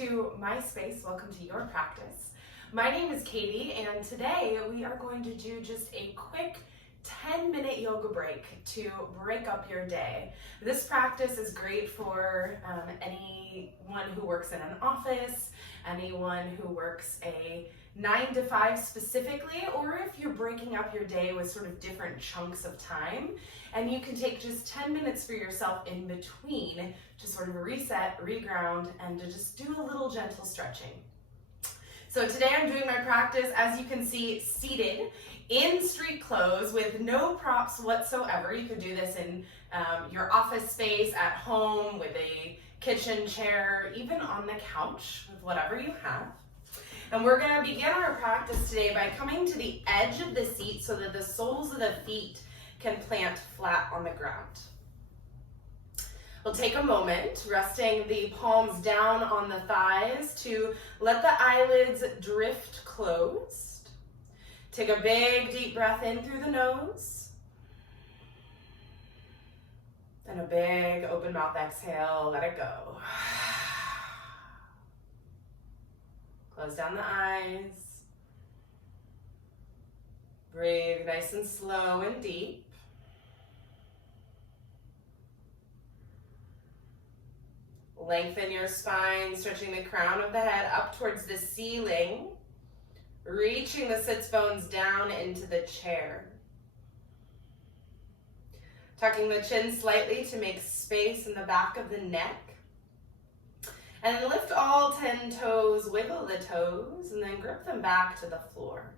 to my space. Welcome to your practice. My name is Katie, and today we are going to do just a quick 10-minute yoga break to break up your day. This practice is great for anyone who works in an office, anyone who works a 9 to 5 specifically, or if you're breaking up your day with sort of different chunks of time, and you can take just 10 minutes for yourself in between to sort of reset, reground, and to just do a little gentle stretching. So today I'm doing my practice, as you can see, seated in street clothes with no props whatsoever. You could do this in your office space, at home, with a kitchen chair, even on the couch, with whatever you have. And we're going to begin our practice today by coming to the edge of the seat so that the soles of the feet can plant flat on the ground. We'll take a moment, resting the palms down on the thighs to let the eyelids drift closed. Take a big deep breath in through the nose. And a big open mouth exhale, let it go. Close down the eyes. Breathe nice and slow and deep. Lengthen your spine, stretching the crown of the head up towards the ceiling, reaching the sits bones down into the chair. Tucking the chin slightly to make space in the back of the neck. And then lift all 10 toes, wiggle the toes, and then grip them back to the floor.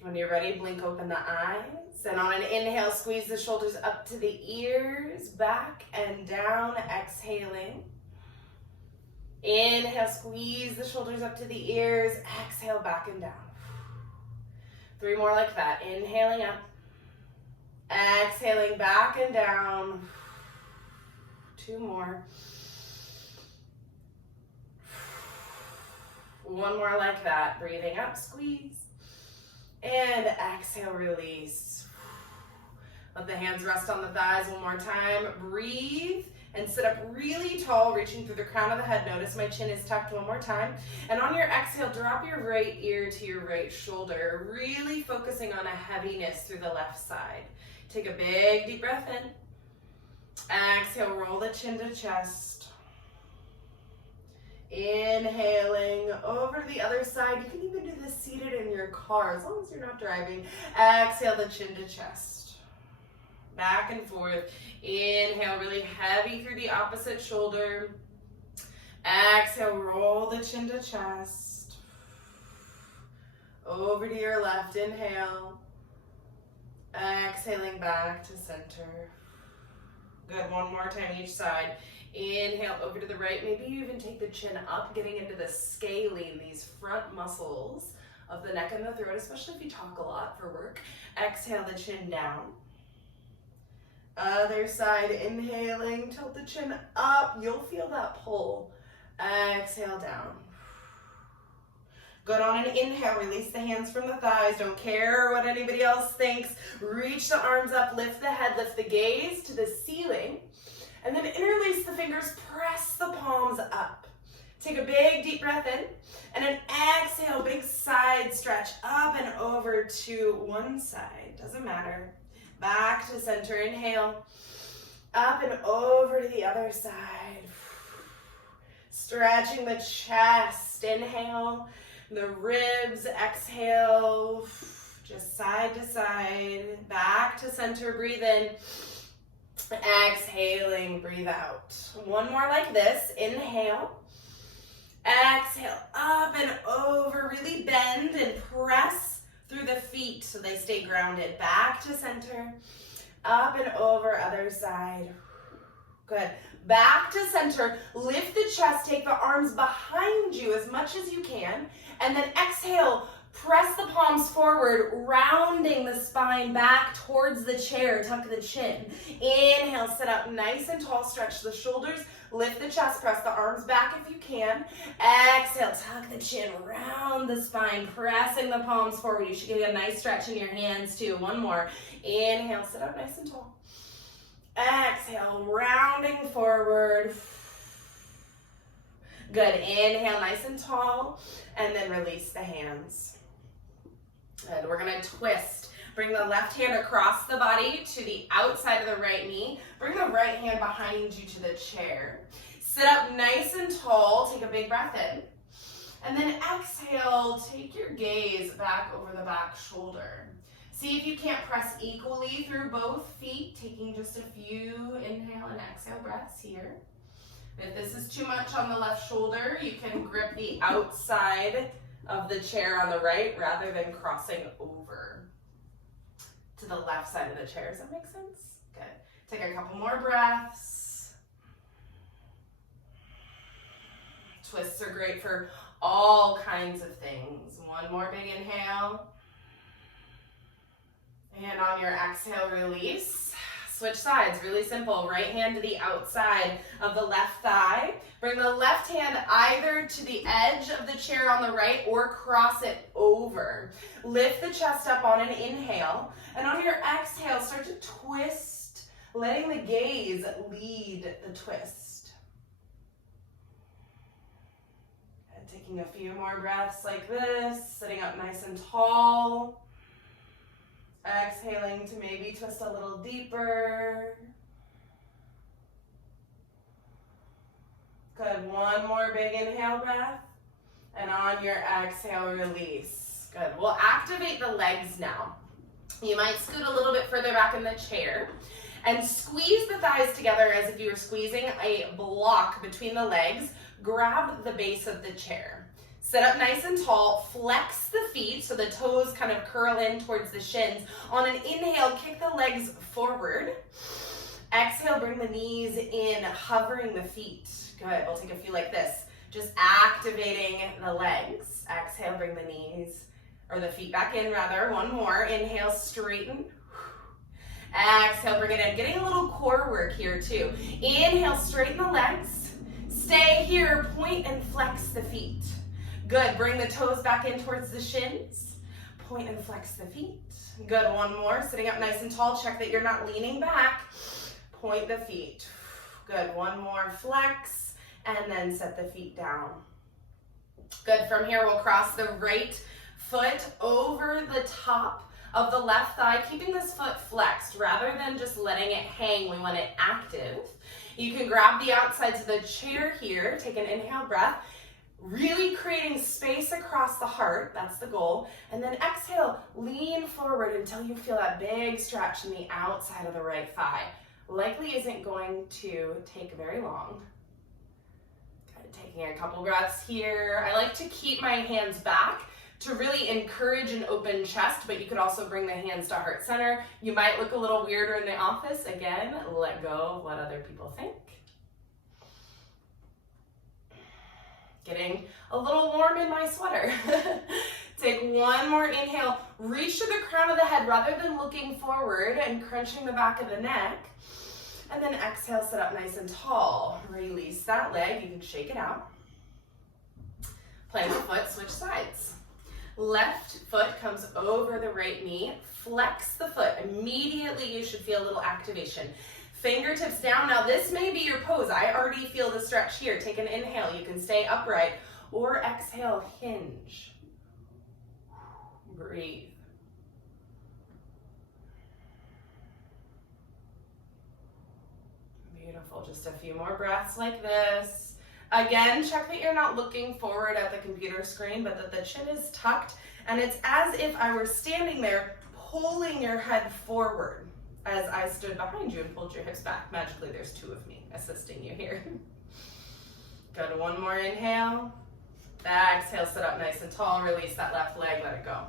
When you're ready, blink open the eyes. And on an inhale, squeeze the shoulders up to the ears, back and down, exhaling. Inhale, squeeze the shoulders up to the ears, exhale, back and down. 3 more like that. Inhaling up, exhaling back and down. 2 more. 1 more like that. Breathing up, squeeze. And exhale, release. Let the hands rest on the thighs 1 more time. Breathe and sit up really tall, reaching through the crown of the head. Notice my chin is tucked 1 more time. And on your exhale, drop your right ear to your right shoulder, really focusing on a heaviness through the left side. Take a big deep breath in. Exhale, roll the chin to chest. Inhaling over to the other side. You can even do this seated in your car, as long as you're not driving. Exhale, the chin to chest. Back and forth. Inhale, really heavy through the opposite shoulder. Exhale, roll the chin to chest. Over to your left, inhale. Exhaling back to center. Good, 1 more time each side. Inhale over to the right. Maybe you even take the chin up, getting into the scalene, these front muscles of the neck and the throat, especially if you talk a lot for work. Exhale the chin down. Other side, inhaling, tilt the chin up. You'll feel that pull. Exhale down. Good. On an inhale, release the hands from the thighs. Don't care what anybody else thinks. Reach the arms up, lift the head, lift the gaze to the ceiling. And then interlace the fingers, press the palms up. Take a big deep breath in, and an exhale, big side stretch up and over to one side. Doesn't matter. Back to center, inhale. Up and over to the other side. Stretching the chest, inhale. The ribs, exhale. Just side to side, back to center, breathe in. Exhaling, breathe out. 1 more like this. Inhale. Exhale, up and over. Really bend and press through the feet so they stay grounded. Back to center. Up and over, other side. Good. Back to center. Lift the chest. Take the arms behind you as much as you can. And then exhale. Press the palms forward, rounding the spine back towards the chair. Tuck the chin. Inhale, sit up nice and tall. Stretch the shoulders. Lift the chest. Press the arms back if you can. Exhale, tuck the chin. Round the spine. Pressing the palms forward. You should get a nice stretch in your hands too. 1 more. Inhale, sit up nice and tall. Exhale, rounding forward. Good, inhale nice and tall, and then release the hands. Good, we're gonna twist. Bring the left hand across the body to the outside of the right knee. Bring the right hand behind you to the chair. Sit up nice and tall, take a big breath in. And then exhale, take your gaze back over the back shoulder. See if you can't press equally through both feet, taking just a few inhale and exhale breaths here. If this is too much on the left shoulder, you can grip the outside of the chair on the right rather than crossing over to the left side of the chair. Does that make sense? Good. Take a couple more breaths. Twists are great for all kinds of things. One more big inhale. And on your exhale, release. Switch sides, really simple. Right hand to the outside of the left thigh. Bring the left hand either to the edge of the chair on the right or cross it over. Lift the chest up on an inhale. And on your exhale, start to twist, letting the gaze lead the twist. And taking a few more breaths like this, sitting up nice and tall. Exhaling to maybe twist a little deeper. Good, one more big inhale breath. And on your exhale, release. Good, we'll activate the legs now. You might scoot a little bit further back in the chair and squeeze the thighs together as if you were squeezing a block between the legs. Grab the base of the chair. Sit up nice and tall, flex the feet so the toes kind of curl in towards the shins. On an inhale, kick the legs forward. Exhale, bring the knees in, hovering the feet. Good, we'll take a few like this. Just activating the legs. Exhale, bring the knees, or the feet back in rather. One more, inhale, straighten. Exhale, bring it in. Getting a little core work here too. Inhale, straighten the legs. Stay here, point and flex the feet. Good, bring the toes back in towards the shins. Point and flex the feet. Good, one more, sitting up nice and tall. Check that you're not leaning back. Point the feet. Good, one more, flex, and then set the feet down. Good, from here we'll cross the right foot over the top of the left thigh, keeping this foot flexed rather than just letting it hang. We want it active. You can grab the outsides of the chair here, take an inhale breath, really creating space across the heart, that's the goal. And then exhale, lean forward until you feel that big stretch in the outside of the right thigh. Likely isn't going to take very long. Taking a couple breaths here. I like to keep my hands back to really encourage an open chest, but you could also bring the hands to heart center. You might look a little weirder in the office. Again, let go of what other people think. Getting a little warm in my sweater. Take one more inhale. Reach to the crown of the head rather than looking forward and crunching the back of the neck. And then exhale, sit up nice and tall. Release that leg. You can shake it out. Plant the foot, switch sides. Left foot comes over the right knee. Flex the foot. Immediately you should feel a little activation. Fingertips down. Now this may be your pose. I already feel the stretch here. Take an inhale. You can stay upright or exhale, hinge. Breathe. Beautiful. Just a few more breaths like this. Again, check that you're not looking forward at the computer screen, but that the chin is tucked. And it's as if I were standing there pulling your head forward. As I stood behind you and pulled your hips back. Magically, there's two of me assisting you here. Good, one more inhale. Exhale, sit up nice and tall. Release that left leg, let it go.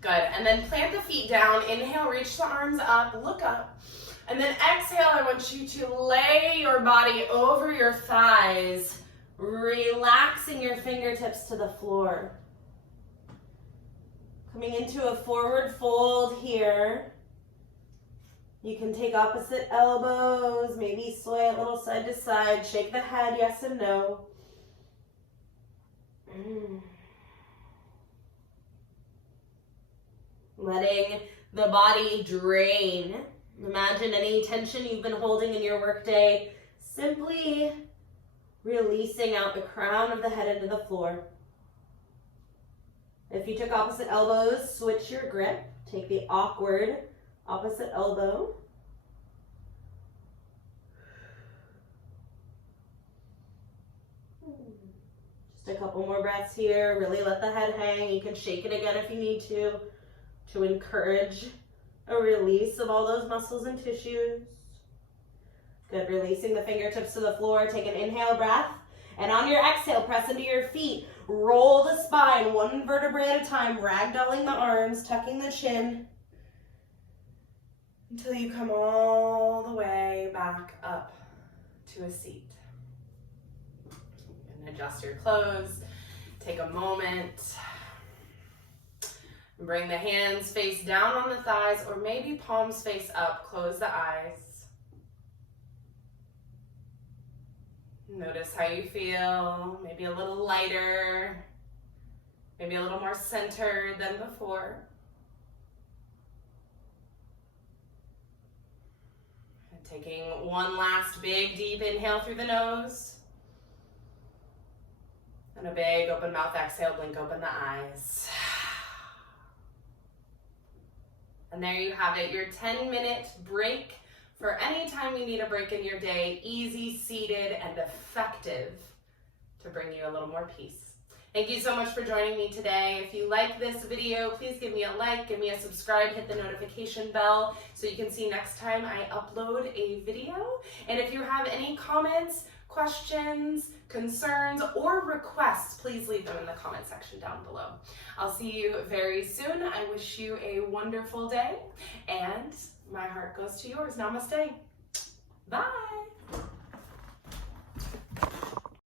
Good, and then plant the feet down. Inhale, reach the arms up, look up. And then exhale, I want you to lay your body over your thighs, relaxing your fingertips to the floor. Coming into a forward fold here. You can take opposite elbows, maybe sway a little side to side, shake the head, yes and no. Letting the body drain. Imagine any tension you've been holding in your workday simply Releasing out the crown of the head into the floor. If you took opposite elbows, switch your grip. Take the awkward opposite elbow. Just a couple more breaths here. Really let the head hang. You can shake it again if you need to encourage a release of all those muscles and tissues. Good, releasing the fingertips to the floor. Take an inhale breath. And on your exhale, press into your feet. Roll the spine, one vertebrae at a time, ragdolling the arms, tucking the chin, until you come all the way back up to a seat. And adjust your clothes. Take a moment. Bring the hands face down on the thighs, or maybe palms face up. Close the eyes. Notice how you feel, maybe a little lighter, maybe a little more centered than before. And taking one last big deep inhale through the nose. And a big open mouth exhale, blink open the eyes. And there you have it, your 10-minute break. For any time you need a break in your day, easy, seated, and effective to bring you a little more peace. Thank you so much for joining me today. If you like this video, please give me a like, give me a subscribe, hit the notification bell so you can see next time I upload a video. And if you have any comments, questions, concerns, or requests, please leave them in the comment section down below. I'll see you very soon. I wish you a wonderful day, and my heart goes to yours. Namaste. Bye.